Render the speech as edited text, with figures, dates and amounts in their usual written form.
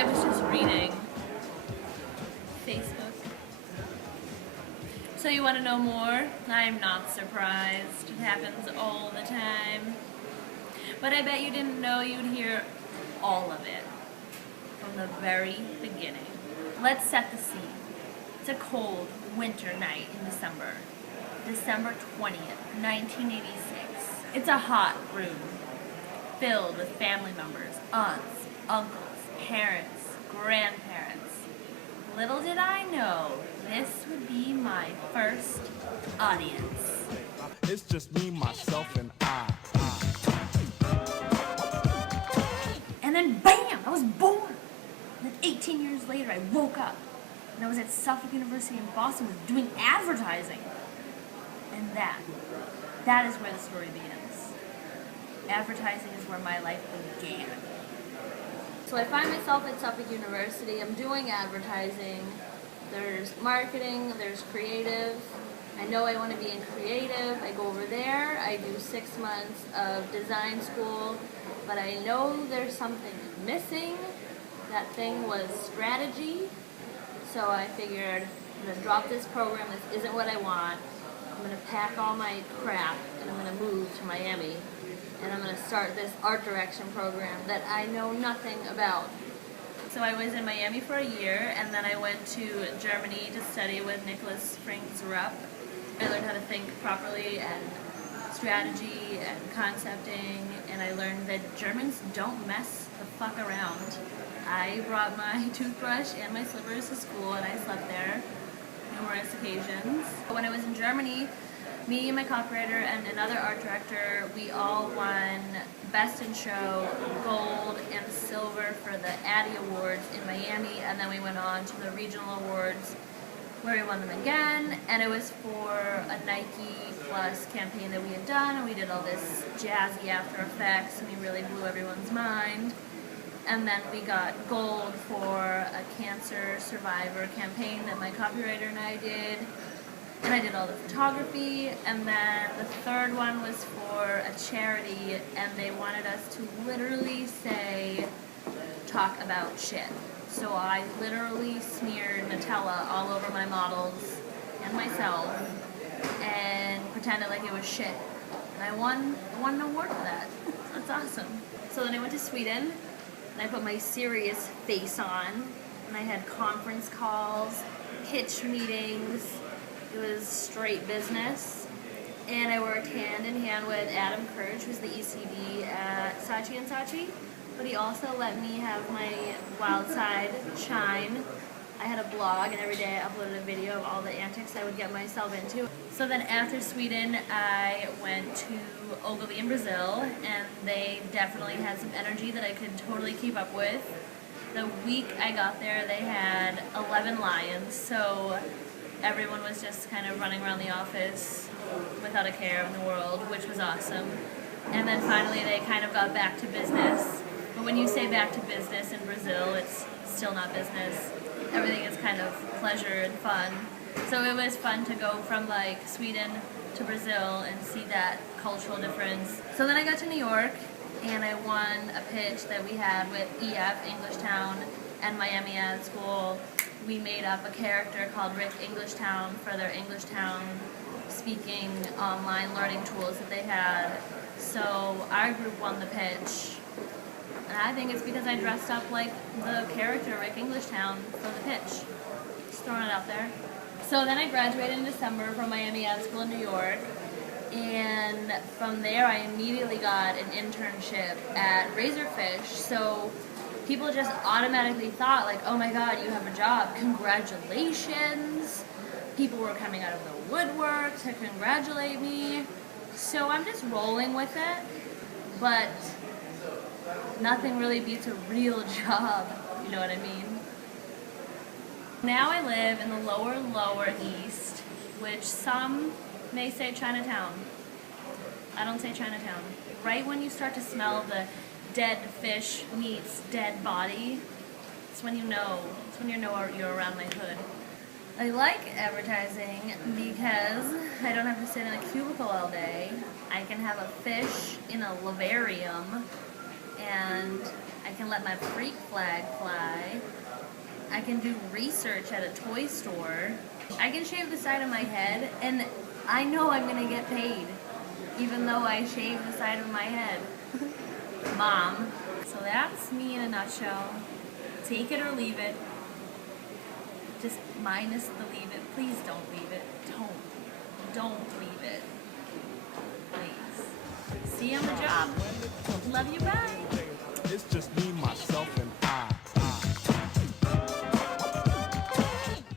I was just reading Facebook. So you want to know more? I'm not surprised. It happens all the time. But I bet you didn't know you'd hear all of it from the very beginning. Let's set the scene. It's a cold winter night in December. December 20th, 1986. It's a hot room filled with family members, aunts, uncles, parents, grandparents. Little did I know, this would be my first audience. It's just me, myself, and I. And then bam, I was born. And then 18 years later, I woke up. And I was at Suffolk University in Boston doing advertising. And that is where the story begins. Advertising is where my life began. So I find myself at Suffolk University. I'm doing advertising. There's marketing, there's creative. I know I want to be in creative. I go over there. I do 6 months of design school. But I know there's something missing. That thing was strategy. So I figured I'm going to drop this program. This isn't what I want. I'm going to pack all my crap and I'm going to move to Miami. And I'm going to start this art direction program that I know nothing about. So I was in Miami for a year, and then I went to Germany to study with Nicholas Frink's Rupp. I learned how to think properly and strategy and concepting, and I learned that Germans don't mess the fuck around. I brought my toothbrush and my slippers to school, and I slept there numerous occasions. When I was in Germany, me and my copywriter and another art director, we all won Best in Show, Gold, and Silver for the Addy Awards in Miami, and then we went on to the regional awards where we won them again, and it was for a Nike Plus campaign that we had done, and we did all this jazzy After Effects, and we really blew everyone's mind. And then we got gold for a cancer survivor campaign that my copywriter and I did. And I did all the photography, and then the third one was for a charity, and they wanted us to literally talk about shit. So I literally smeared Nutella all over my models and myself, and pretended like it was shit. And I won an award for that. That's awesome. So then I went to Sweden, and I put my serious face on, and I had conference calls, pitch meetings. It was straight business, and I worked hand in hand with Adam Courage, who's the ECD at Saatchi & Saatchi, but he also let me have my wild side shine. I had a blog, and every day I uploaded a video of all the antics I would get myself into. So then after Sweden, I went to Ogilvy in Brazil, and they definitely had some energy that I could totally keep up with. The week I got there, they had 11 lions, so everyone was just kind of running around the office without a care in the world, which was awesome. And then finally they kind of got back to business. But when you say back to business in Brazil, it's still not business. Everything is kind of pleasure and fun. So it was fun to go from like Sweden to Brazil and see that cultural difference. So then I got to New York, and I won a pitch that we had with EF, Englishtown, and Miami Ad School. We made up a character called Rick Englishtown for their Englishtown speaking online learning tools that they had. So our group won the pitch. And I think it's because I dressed up like the character Rick Englishtown for the pitch. Just throwing it out there. So then I graduated in December from Miami Ad School in New York. And from there I immediately got an internship at Razorfish. So people just automatically thought like, oh my god, you have a job, congratulations. People were coming out of the woodwork to congratulate me. So I'm just rolling with it, but nothing really beats a real job, you know what I mean? Now I live in the lower east, which some may say Chinatown. I don't say Chinatown. Right when you start to smell the dead fish meets dead body, it's when you know you're around my hood. I like advertising because I don't have to sit in a cubicle all day. I can have a fish in a vivarium, and I I can let my freak flag fly. I can do research at a toy store. I can shave the side of my head, and I know I'm gonna get paid, even though I shave the side of my head. Mom. So that's me in a nutshell. Take it or leave it. Just minus the leave it. Please don't leave it. Don't leave it. Please. See you on the job. Love you, bye. It's just me, myself.